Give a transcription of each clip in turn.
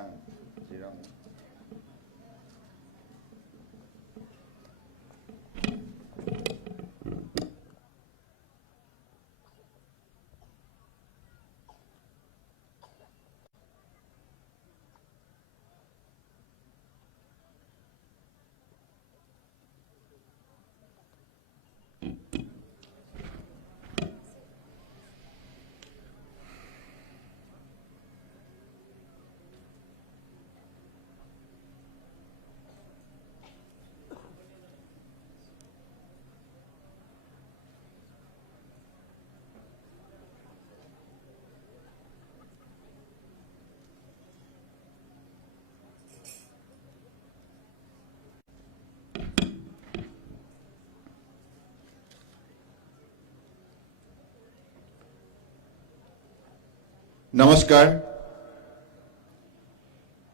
Jirang. नमस्कार।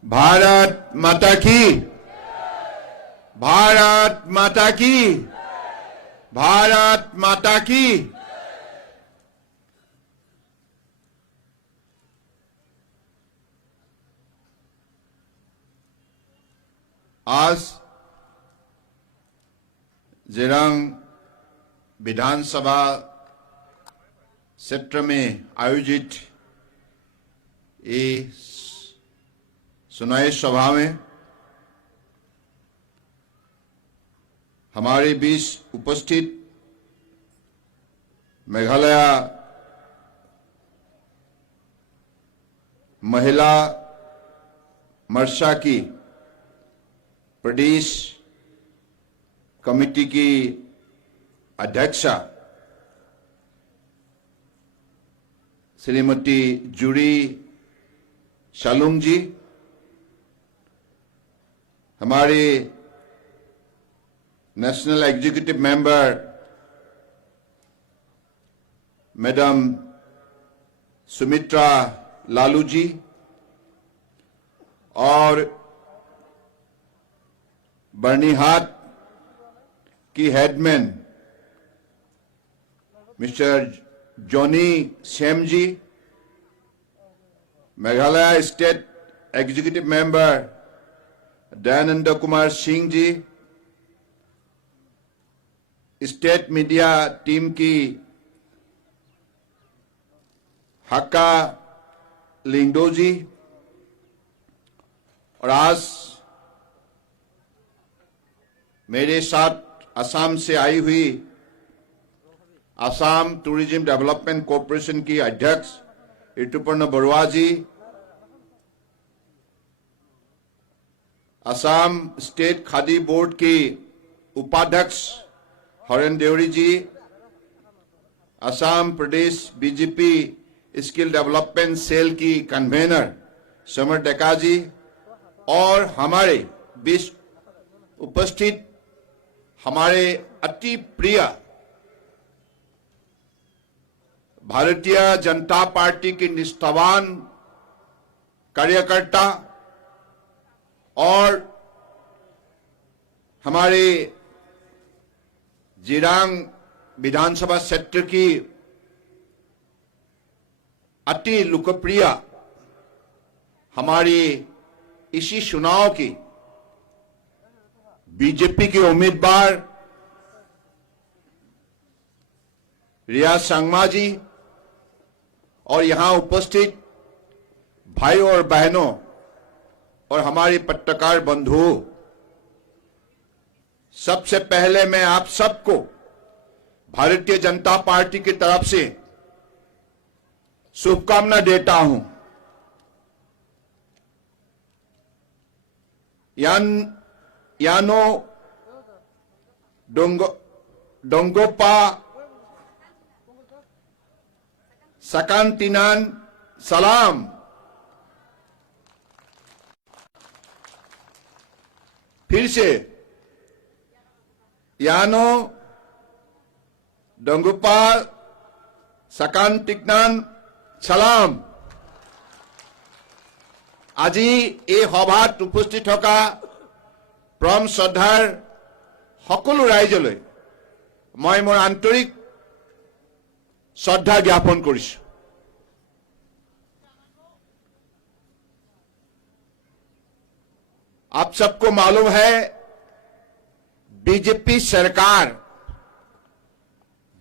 भारत माता की, भारत माता की, भारत माता की। आज जिरंग विधानसभा क्षेत्र में आयोजित ये सुनाई सभा में हमारे बीच उपस्थित मेघालय महिला मोर्चा की प्रदेश कमेटी की अध्यक्षा श्रीमती जूरी शालुंग जी, हमारे national executive member madam Sumitra Lalu ji और बर्निहाट की headman mister Johnny Sam ji, Meghalaya state executive member Dayanand Kumar Singh ji, state media team की हक्का लिंगडो जी, और आज मेरे साथ असम से आई हुई असम टूरिज्म डेवलपमेंट कॉरपोरेशन की अध्यक्ष ऋतुपर्ण बरुआ जी, असम स्टेट खादी बोर्ड की उपाध्यक्ष हरेन देवरी जी, असम प्रदेश बीजेपी स्किल डेवलपमेंट सेल की कन्वेनर समर डेका जी, और हमारे बीच उपस्थित हमारे अति प्रिय भारतीय जनता पार्टी की निष्ठावान कार्यकर्ता और हमारे जिरांग विधानसभा क्षेत्र की अति लोकप्रिय हमारी इसी चुनाव की बीजेपी के उम्मीदवार रिया संगमा जी, और यहां उपस्थित भाई और बहनों और हमारे पत्रकार बंधुओं, सबसे पहले मैं आप सबको भारतीय जनता पार्टी की तरफ से शुभकामना देता हूं। यानो डोंगोपा सकांतिनान सलाम। फिर से यानो डोंगोपा सकांतिनान सलाम। আজি এই সভাত উপস্থিত থকা প্ৰম শ্ৰদ্ধাৰ সকলো ৰাইজলৈ মই মোৰ আন্তৰিক শ্ৰদ্ধা জ্ঞাপন কৰিছো। आप सबको मालूम है, बीजेपी सरकार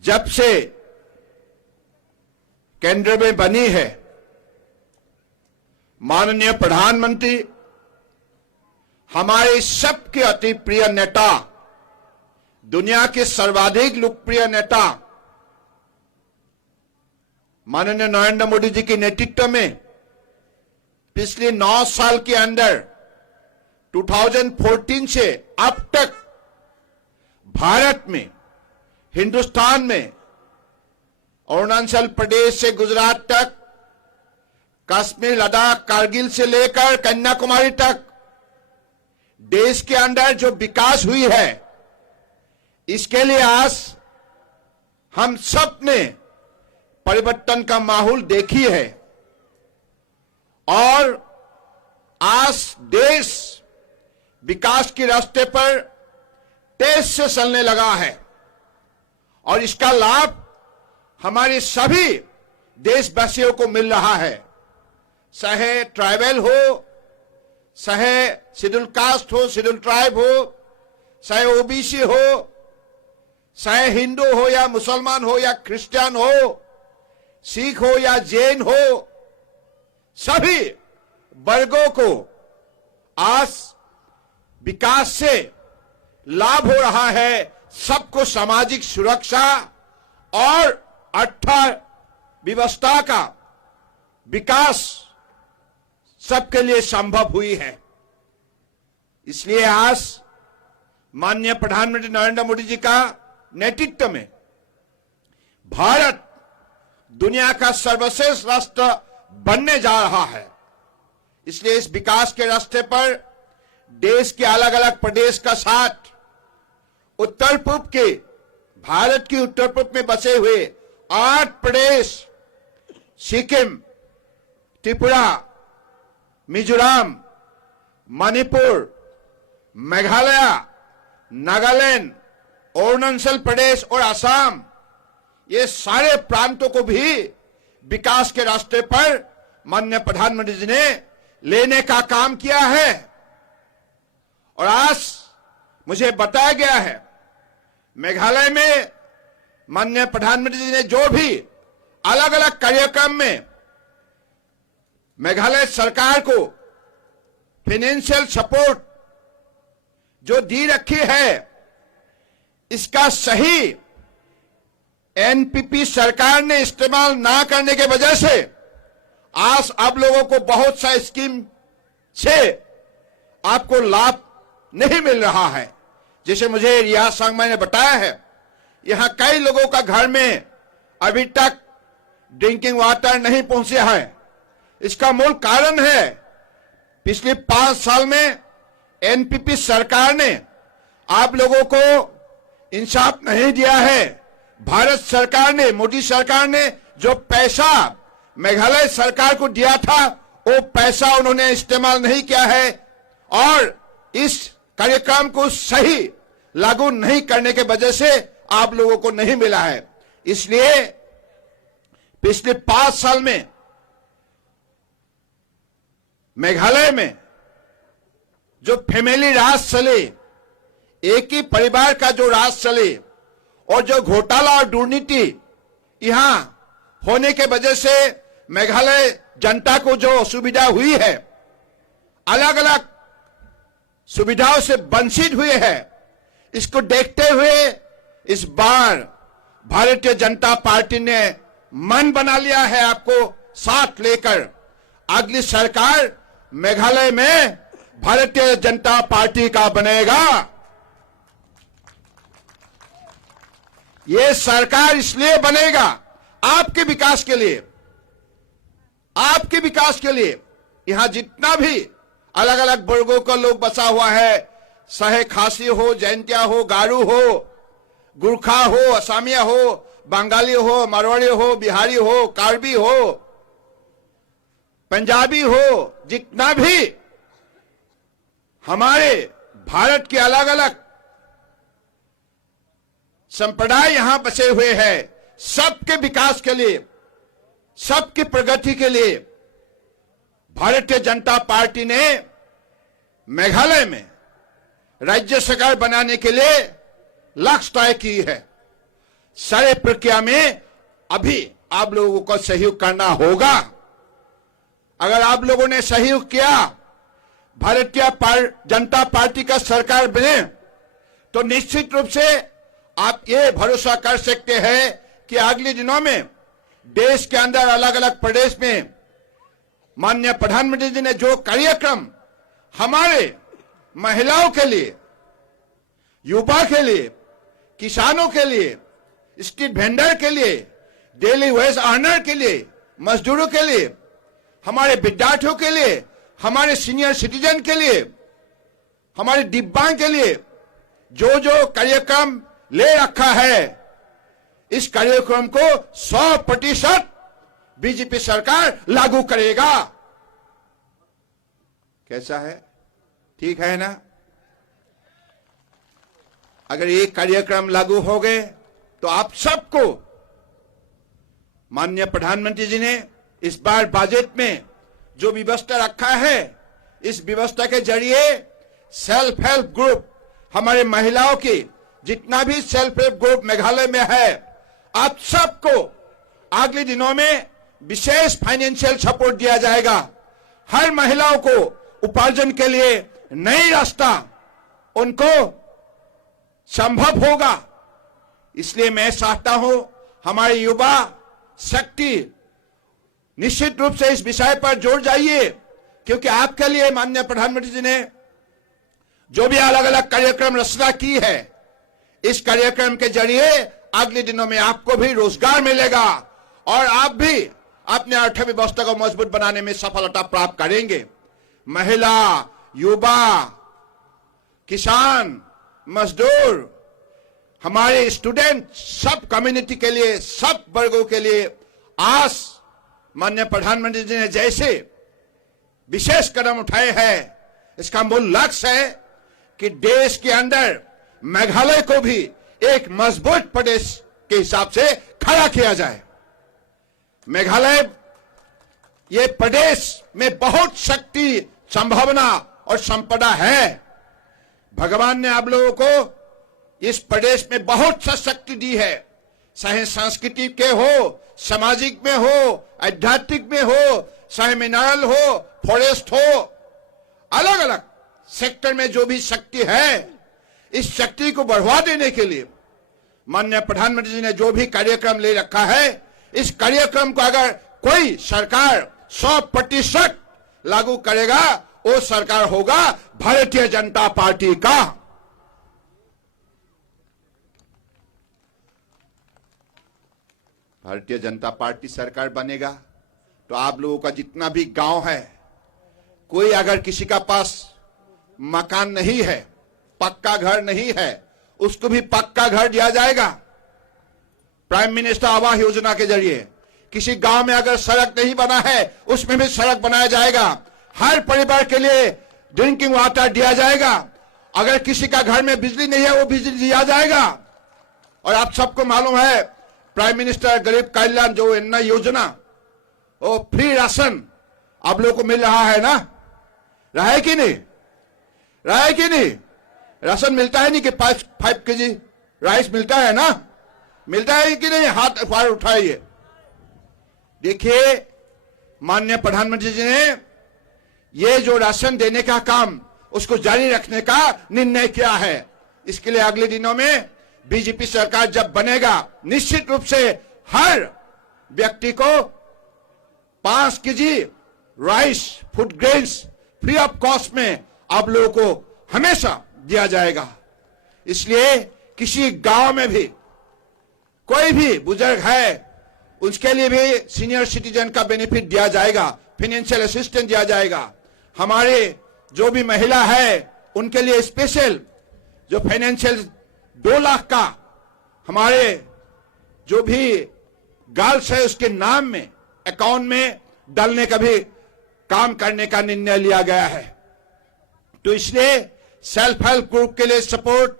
जब से केंद्र में बनी है, माननीय प्रधानमंत्री हमारे सबके अति प्रिय नेता, दुनिया के सर्वाधिक लोकप्रिय नेता माननीय नरेंद्र मोदी जी के नेतृत्व में पिछले 9 साल के अंदर 2014 से अब तक भारत में, हिंदुस्तान में, अरुणाचल प्रदेश से गुजरात तक, कश्मीर, लद्दाख, कारगिल से लेकर कन्याकुमारी तक देश के अंदर जो विकास हुई है, इसके लिए आज हम सब ने परिवर्तन का माहौल देखी है और आज देश विकास के रास्ते पर तेज से चलने लगा है और इसका लाभ हमारे सभी देशवासियों को मिल रहा है, चाहे ट्राइबल हो, चाहे शेड्यूल कास्ट हो, शेड्यूल ट्राइब हो, चाहे ओबीसी हो, चाहे हिंदू हो या मुसलमान हो या क्रिश्चियन हो, सिख हो या जैन हो, सभी वर्गों को आज विकास से लाभ हो रहा है। सबको सामाजिक सुरक्षा और अर्थव्यवस्था का विकास सबके लिए संभव हुई है। इसलिए आज माननीय प्रधानमंत्री नरेंद्र मोदी जी का नेतृत्व में भारत दुनिया का सर्वश्रेष्ठ राष्ट्र बनने जा रहा है। इसलिए इस विकास के रास्ते पर देश के अलग अलग प्रदेश का साथ उत्तर पूर्व के, भारत की उत्तर पूर्व में बसे हुए 8 प्रदेश, सिक्किम, त्रिपुरा, मिजोरम, मणिपुर, मेघालय, नागालैंड, अरुणाचल प्रदेश और असम, ये सारे प्रांतों को भी विकास के रास्ते पर माननीय प्रधानमंत्री जी ने लेने का काम किया है। और आज मुझे बताया गया है, मेघालय में माननीय प्रधानमंत्री जी ने जो भी अलग अलग कार्यक्रम में मेघालय सरकार को फाइनेंशियल सपोर्ट जो दी रखी है, इसका सही एनपीपी सरकार ने इस्तेमाल ना करने के वजह से आज आप लोगों को बहुत सा स्कीम से आपको लाभ नहीं मिल रहा है। जैसे मुझे रियाज सांगमा ने बताया है, यहां कई लोगों का घर में अभी तक ड्रिंकिंग वाटर नहीं पहुंचे है। इसका मूल कारण है, पिछले 5 साल में एनपीपी सरकार ने आप लोगों को इंसाफ नहीं दिया है। भारत सरकार ने, मोदी सरकार ने जो पैसा मेघालय सरकार को दिया था, वो पैसा उन्होंने इस्तेमाल नहीं किया है और इस कार्यक्रम को सही लागू नहीं करने के वजह से आप लोगों को नहीं मिला है। इसलिए पिछले 5 साल में मेघालय में जो फैमिली राज चले, एक ही परिवार का जो राज चले और जो घोटाला और दुर्नीति यहां होने के वजह से मेघालय जनता को जो सुविधा हुई है, अलग अलग सुविधाओं से वंचित हुए हैं, इसको देखते हुए इस बार भारतीय जनता पार्टी ने मन बना लिया है आपको साथ लेकर अगली सरकार मेघालय में भारतीय जनता पार्टी का बनेगा। ये सरकार इसलिए बनेगा आपके विकास के लिए, आपके विकास के लिए। यहां जितना भी अलग अलग वर्गों का लोग बसा हुआ है, चाहे खासी हो, जैंतिया हो, गारू हो, गुरखा हो, असमिया हो, बंगाली हो, मारवाड़ी हो, बिहारी हो, कार्बी हो, पंजाबी हो, जितना भी हमारे भारत के अलग अलग संप्रदाय यहां बसे हुए हैं, सबके विकास के लिए, सबकी प्रगति के लिए भारतीय जनता पार्टी ने मेघालय में राज्य सरकार बनाने के लिए लक्ष्य तय की है। सारे प्रक्रिया में अभी आप लोगों को सहयोग करना होगा। अगर आप लोगों ने सहयोग किया, भारतीय जनता पार्टी का सरकार बने, तो निश्चित रूप से आप ये भरोसा कर सकते हैं कि अगले दिनों में देश के अंदर अलग अलग प्रदेश में माननीय प्रधानमंत्री जी ने जो कार्यक्रम हमारे महिलाओं के लिए, युवा के लिए, किसानों के लिए, स्ट्रीट वेंडर के लिए, डेली वेज अर्नर के लिए, मजदूरों के लिए, हमारे विद्यार्थियों के लिए, हमारे सीनियर सिटीजन के लिए, हमारे दिव्यांग के लिए जो जो कार्यक्रम ले रखा है, इस कार्यक्रम को 100% बीजेपी सरकार लागू करेगा। कैसा है? ठीक है ना? अगर ये कार्यक्रम लागू हो गए तो आप सबको माननीय प्रधानमंत्री जी ने इस बार बजट में जो व्यवस्था रखा है, इस व्यवस्था के जरिए सेल्फ हेल्प ग्रुप, हमारे महिलाओं की जितना भी सेल्फ हेल्प ग्रुप मेघालय में है, आप सबको अगले दिनों में विशेष फाइनेंशियल सपोर्ट दिया जाएगा। हर महिलाओं को उपार्जन के लिए नई रास्ता उनको संभव होगा। इसलिए मैं चाहता हूं हमारे युवा शक्ति निश्चित रूप से इस विषय पर जोर जाइए, क्योंकि आपके लिए माननीय प्रधानमंत्री जी ने जो भी अलग अलग कार्यक्रम रचना की है, इस कार्यक्रम के जरिए अगले दिनों में आपको भी रोजगार मिलेगा और आप भी अपने अर्थव्यवस्था को मजबूत बनाने में सफलता प्राप्त करेंगे। महिला, युवा, किसान, मजदूर, हमारे स्टूडेंट, सब कम्युनिटी के लिए, सब वर्गों के लिए आज माननीय प्रधानमंत्री जी ने जैसे विशेष कदम उठाए हैं, इसका मूल लक्ष्य है कि देश के अंदर मेघालय को भी एक मजबूत प्रदेश के हिसाब से खड़ा किया जाए। मेघालय ये प्रदेश में बहुत शक्ति, संभावना और संपदा है। भगवान ने आप लोगों को इस प्रदेश में बहुत सा शक्ति दी है, चाहे सांस्कृतिक के हो, सामाजिक में हो, आध्यात्मिक में हो, चाहे मिनरल हो, फॉरेस्ट हो, अलग अलग सेक्टर में जो भी शक्ति है, इस शक्ति को बढ़वा देने के लिए माननीय प्रधानमंत्री जी ने जो भी कार्यक्रम ले रखा है, इस कार्यक्रम को अगर कोई सरकार 100% लागू करेगा, वो सरकार होगा भारतीय जनता पार्टी का। भारतीय जनता पार्टी सरकार बनेगा तो आप लोगों का जितना भी गांव है, कोई अगर किसी का पास मकान नहीं है, पक्का घर नहीं है, उसको भी पक्का घर दिया जाएगा। प्राइम मिनिस्टर आवास योजना के जरिए किसी गांव में अगर सड़क नहीं बना है, उसमें भी सड़क बनाया जाएगा। हर परिवार के लिए ड्रिंकिंग वाटर दिया जाएगा। अगर किसी का घर में बिजली नहीं है, वो बिजली दिया जाएगा। और आप सबको मालूम है, प्राइम मिनिस्टर गरीब कल्याण जो अन्न योजना, वो फ्री राशन आप लोगों को मिल रहा है ना? रहा है कि नहीं? रहा है कि नहीं? राशन मिलता है नहीं कि 5 केजी राइस मिलता है ना? मिलता है कि नहीं? हाथ फाड़ उठाइए। देखिए, माननीय प्रधानमंत्री जी ने ये जो राशन देने का काम, उसको जारी रखने का निर्णय किया है। इसके लिए अगले दिनों में बीजेपी सरकार जब बनेगा, निश्चित रूप से हर व्यक्ति को 5 KG rice, food grains free of cost में आप लोगों को हमेशा दिया जाएगा। इसलिए किसी गांव में भी कोई भी बुजुर्ग है, उसके लिए भी सीनियर सिटीजन का बेनिफिट दिया जाएगा, फाइनेंशियल असिस्टेंस दिया जाएगा। हमारे जो भी महिला है, उनके लिए स्पेशल जो फाइनेंशियल 2 लाख का हमारे जो भी गर्ल्स है उसके नाम में अकाउंट में डालने का भी काम करने का निर्णय लिया गया है। तो इसलिए सेल्फ हेल्प ग्रुप के लिए सपोर्ट,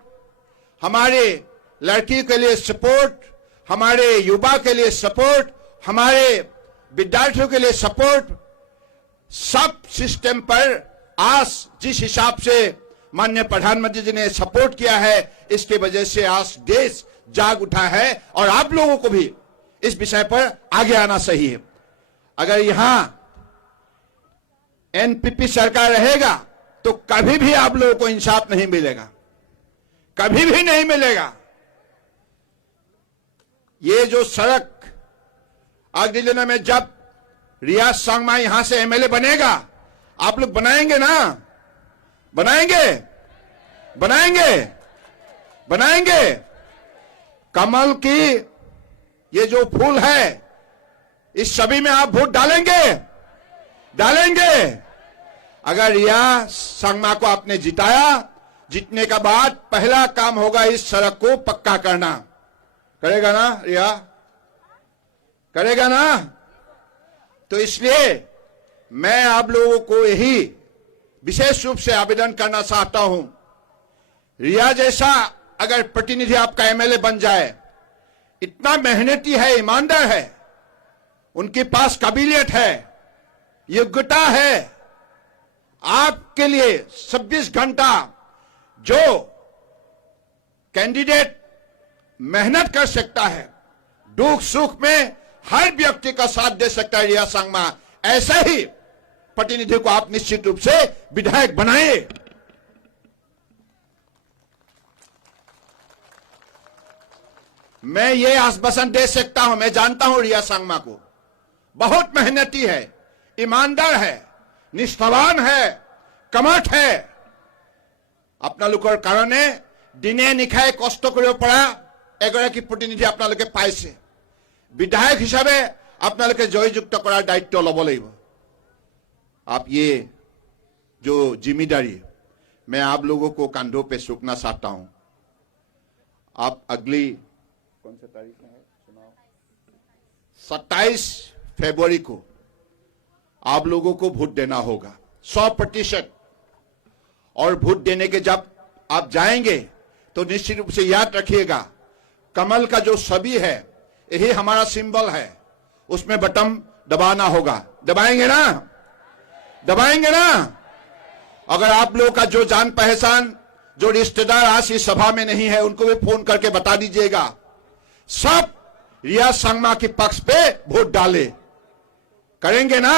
हमारे लड़की के लिए सपोर्ट, हमारे युवा के लिए सपोर्ट, हमारे विद्यार्थियों के लिए सपोर्ट, सब सिस्टम पर आज जिस हिसाब से माननीय प्रधानमंत्री जी ने सपोर्ट किया है, इसकी वजह से आज देश जाग उठा है और आप लोगों को भी इस विषय पर आगे आना सही है। अगर यहां एनपीपी सरकार रहेगा तो कभी भी आप लोगों को इंसाफ नहीं मिलेगा, कभी भी नहीं मिलेगा। ये जो सड़क अगले दिनों में जब रियाज सांगमा यहां से एमएलए बनेगा, आप लोग बनाएंगे ना? बनाएंगे, बनाएंगे, बनाएंगे। कमल की ये जो फूल है, इस छवि में आप वोट डालेंगे, डालेंगे। अगर रियाज सांगमा को आपने जिताया, जीतने का बाद पहला काम होगा इस सड़क को पक्का करना। करेगा ना रिया? करेगा ना? तो इसलिए मैं आप लोगों को यही विशेष रूप से आवेदन करना चाहता हूं, रिया जैसा अगर प्रतिनिधि आपका एमएलए बन जाए, इतना मेहनती है, ईमानदार है, उनके पास काबिलियत है, योग्यता है, आपके लिए 26 घंटा जो कैंडिडेट मेहनत कर सकता है, दुख सुख में हर व्यक्ति का साथ दे सकता है रिया सांगमा, ऐसा ही प्रतिनिधि को आप निश्चित रूप से विधायक बनाए। मैं ये आश्वासन दे सकता हूं, मैं जानता हूं रिया सांगमा को, बहुत मेहनती है, ईमानदार है, निष्ठावान है, कमठ है। আপোনালোকৰ কাৰণে দিনে নিশাই কষ্ট কৰিব পৰা এগৰাকী প্ৰতিনিধি আপোনালোকে পাইছে। विधायक हिसाबे আপোনালোকে জয়যুক্ত কৰাৰ দায়িত্ব ল'ব লাগিব। आप ये जो जिम्मेदारी मैं आप लोगों को कंधों पे सौंपना चाहता हूं। आप अगली कौन सी तारीख है सुनाओ, 27 फरवरी को आप लोगों को वोट देना होगा 100%। और वोट देने के जब आप जाएंगे तो निश्चित रूप से याद रखिएगा, कमल का जो छवि है यही हमारा सिंबल है, उसमें बटन दबाना होगा। दबाएंगे ना? दबाएंगे ना? अगर आप लोगों का जो जान पहचान, जो रिश्तेदार आज इस सभा में नहीं है, उनको भी फोन करके बता दीजिएगा, सब रिया सांगमा के पक्ष पे वोट डाले। करेंगे ना?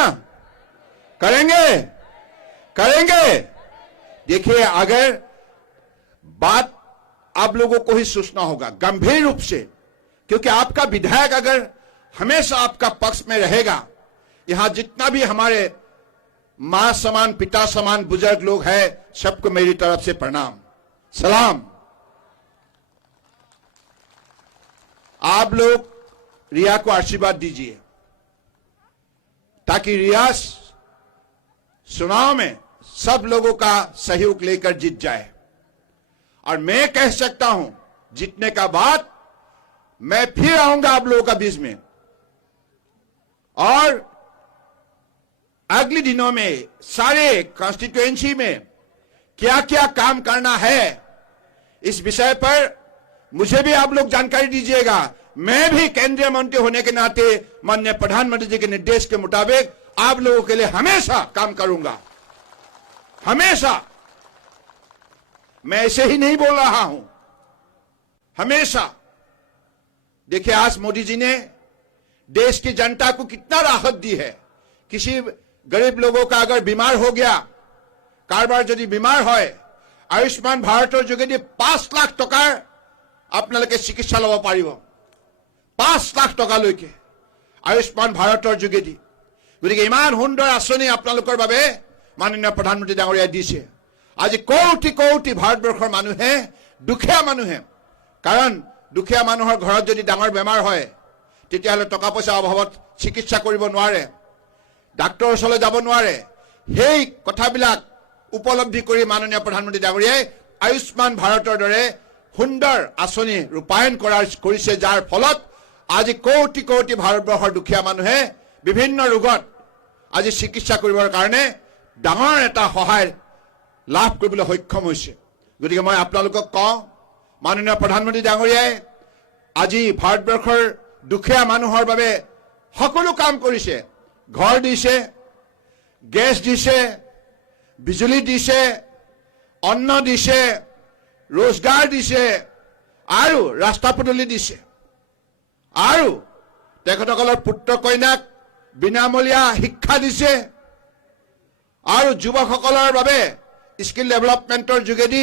करेंगे, करेंगे। देखिए, अगर बात आप लोगों को ही सोचना होगा गंभीर रूप से, क्योंकि आपका विधायक अगर हमेशा आपका पक्ष में रहेगा, यहां जितना भी हमारे मां समान, पिता समान बुजुर्ग लोग हैं, सबको मेरी तरफ से प्रणाम, सलाम। आप लोग रिया को आशीर्वाद दीजिए ताकि रिया चुनाव में सब लोगों का सहयोग लेकर जीत जाए। और मैं कह सकता हूं, जीतने का बाद मैं फिर आऊंगा आप लोगों का बीच में, और अगले दिनों में सारे कॉन्स्टिट्यूएंसी में क्या क्या काम करना है, इस विषय पर मुझे भी आप लोग जानकारी दीजिएगा। मैं भी केंद्रीय मंत्री होने के नाते माननीय प्रधानमंत्री जी के निर्देश के मुताबिक आप लोगों के लिए हमेशा काम करूंगा, हमेशा। मैं ऐसे ही नहीं बोल रहा हूं, हमेशा। देखिए, आज मोदी जी ने देश की जनता को कितना राहत दी है। किसी गरीब लोगों का अगर बीमार हो गया, कारोबार यदि बीमार है, आयुष्मान भारतर जोगेदी 5 लाख टका आपनालोके चिकित्सा लब पारिब। 5 लाख टका लैके आयुष्मान भारतर जोगेदी। गतिके इमान सुंदर आँचनी आपनालोकर बारे माननीय प्रधानमंत्री डांगरिया दिसे। आज कोटी कोटी भारतवर्षर मानुहे दुखिया मानुहे, कारण दुखिया मानुहर घरत यदि डांगर बेमार है, तेतियाहले टका पयसा अभावत चिकित्सा करिब नोवारे, डाक्टर ओचरলৈ যাব নোৱাৰে। সেই কথাবিলাক उपलब्धि কৰি माननीय प्रधानमंत्री डांगरियाই आयुष्मान भारतर दरे सुंदर आँचनी रूपायन কৰিছে, যাৰ ফলত আজি कोटी कोटी भारतवर्षर दुखिया मानुहे विभिन्न रोगत আজি চিকিৎসা কৰিবৰ কাৰণে ডাঙৰ এটা সহায় লাভ কৰিবলৈ সক্ষম হৈছে। গতিকে মই আপোনালোকক কওঁ, माननीय प्रधानमंत्री डांगरियाই আজি भारतवर्षर दुखिया মানুহৰ বাবে সকলো কাম কৰিছে। घर दिसे, गैस दिसे, বিজুলী দিছে, অন্ন দিছে, रोजगार দিছে আৰু ৰাস্তা পদূলি দিছে আৰু তেখেতসকলৰ পুত্ৰ কন্যাক বিনামূলীয়া শিক্ষা দিছে আৰু যুৱকসকলৰ বাবে স্কিল ডেভেলপমেণ্টৰ যোগেদি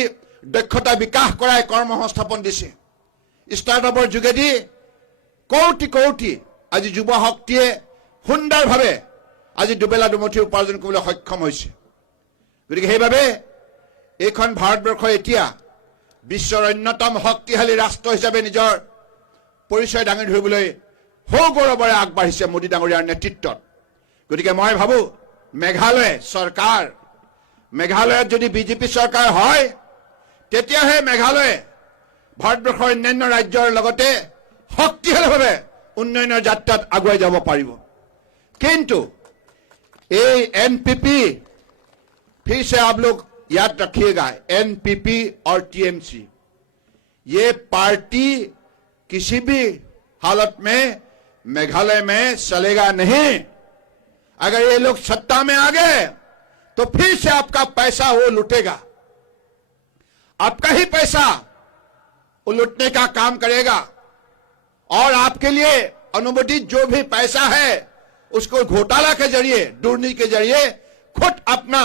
দক্ষতা বিকাশ কৰাই কৰ্মসংস্থাপন দিছে। ষ্টাৰ্টআপৰ যোগেদি কোটি কোটি আজি যুৱ শক্তিয়ে সুন্দৰভাৱে আজি দুবেলা দুমুঠি উপাৰ্জন কৰিবলৈ সক্ষম হৈছে। গতিকে সেইভাবে এইখন ভাৰতবৰ্ষ এতিয়া বিশ্বৰ অন্যতম শক্তিশালী ৰাষ্ট্ৰ হিচাপে নিজৰ পৰিচয় দাঙি ধৰিবলৈ সগৌৰৱৰে আগবাঢ়িছে মোদী ডাঙৰীয়াৰ নেতৃত্বত। গতিকে মই ভাবো মেঘালয় চৰকাৰ, মেঘালয়ত যদি বিজেপি চৰকাৰ হয় তেতিয়াহে মেঘালয়ে ভাৰতবৰ্ষৰ অন্যান্য ৰাজ্যৰ লগতে শক্তিশালীভাৱে উন্নয়নৰ যাত্ৰাত আগুৱাই যাব পাৰিব। কিন্তু এই एनपीपी फिर से आप लोग याद रखिएगा, एनपीपी और टीएमसी ये पार्टी किसी भी हालत में मेघालय में चलेगा नहीं। अगर ये लोग सत्ता में आ गए तो फिर से आपका पैसा वो लूटेगा, आपका ही पैसा वो लूटने का काम करेगा और आपके लिए अनुमोदित जो भी पैसा है उसको घोटाला के जरिए, दुर्नीति के जरिए खुद अपना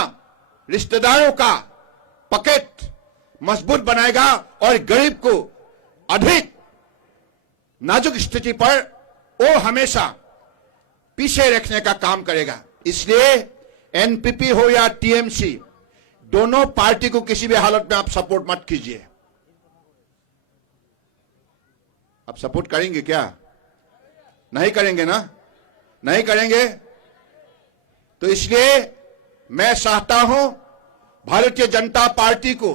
रिश्तेदारों का पॉकेट मजबूत बनाएगा और गरीब को अधिक नाजुक स्थिति पर वो हमेशा पीछे रखने का काम करेगा। इसलिए एनपीपी हो या टीएमसी, दोनों पार्टी को किसी भी हालत में आप सपोर्ट मत कीजिए। आप सपोर्ट करेंगे क्या? नहीं करेंगे ना? नहीं करेंगे। तो इसलिए मैं चाहता हूं भारतीय जनता पार्टी को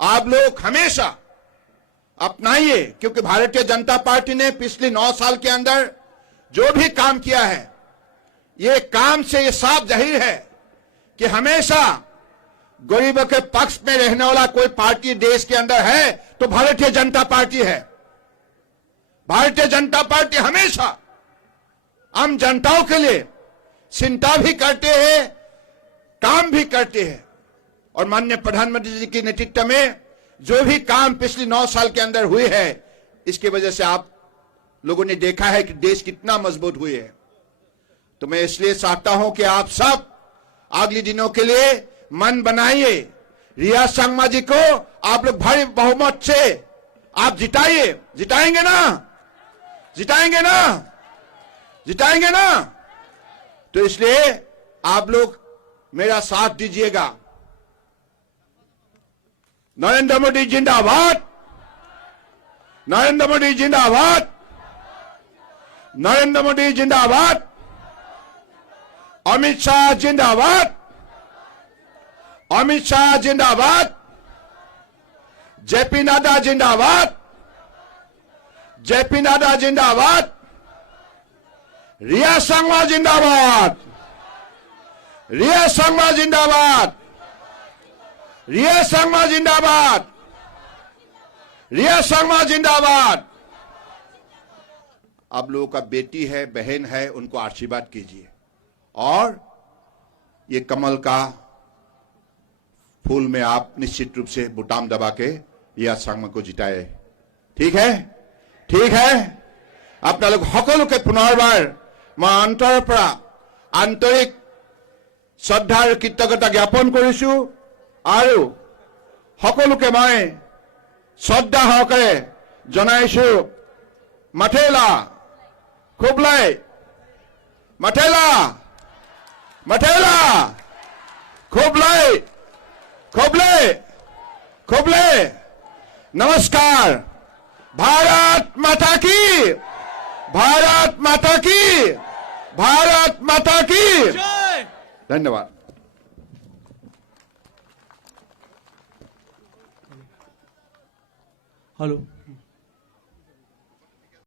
आप लोग हमेशा अपनाइए, क्योंकि भारतीय जनता पार्टी ने पिछले 9 साल के अंदर जो भी काम किया है, ये काम से ये साफ जाहिर है कि हमेशा गरीबों के पक्ष में रहने वाला कोई पार्टी देश के अंदर है तो भारतीय जनता पार्टी है। भारतीय जनता पार्टी हमेशा आम जनताओं के लिए चिंता भी करते हैं, काम भी करते हैं। और माननीय प्रधानमंत्री जी के नेतृत्व में जो भी काम पिछले 9 साल के अंदर हुए हैं, इसकी वजह से आप लोगों ने देखा है कि देश कितना मजबूत हुए है। तो मैं इसलिए चाहता हूं कि आप सब अगले दिनों के लिए मन बनाइए। रिया संगमा जी को आप लोग भारी बहुमत से आप जिताइए। जिताएंगे ना? जिताएंगे ना? जिताएंगे ना? तो इसलिए आप लोग मेरा साथ दीजिएगा। नरेंद्र मोदी जिंदाबाद, नरेंद्र मोदी जिंदाबाद, नरेंद्र मोदी जिंदाबाद, अमित शाह जिंदाबाद, अमित शाह जिंदाबाद, जेपी नड्डा जिंदाबाद, जेपी नड्डा जिंदाबाद, रिया संगमा जिंदाबाद, रिया संगमा जिंदाबाद, रिया संगमा जिंदाबाद, रिया संगमा जिंदाबाद। आप लोगों का बेटी है, बहन है, उनको आशीर्वाद कीजिए और ये कमल का फूल में आप निश्चित रूप से बुटाम दबा के रिया संगमा को जिताए। ठीक है? ठीक है? আপোনালোক সকলোকে পুনৰবাৰ মই অন্তৰৰ পৰা আন্তৰিক শ্ৰদ্ধা আৰু কৃতজ্ঞতা জ্ঞাপন কৰিছো আৰু সকলোকে মই শ্ৰদ্ধা সহকাৰে জনাইছো। মাথেলা খুবলাই, মাথেলা, মাথেলা খুবলাই, খুবলাই, খুবলাই। नमस्कार। भारत माता की, भारत माता की, भारत माता की। धन्यवाद। हेलो।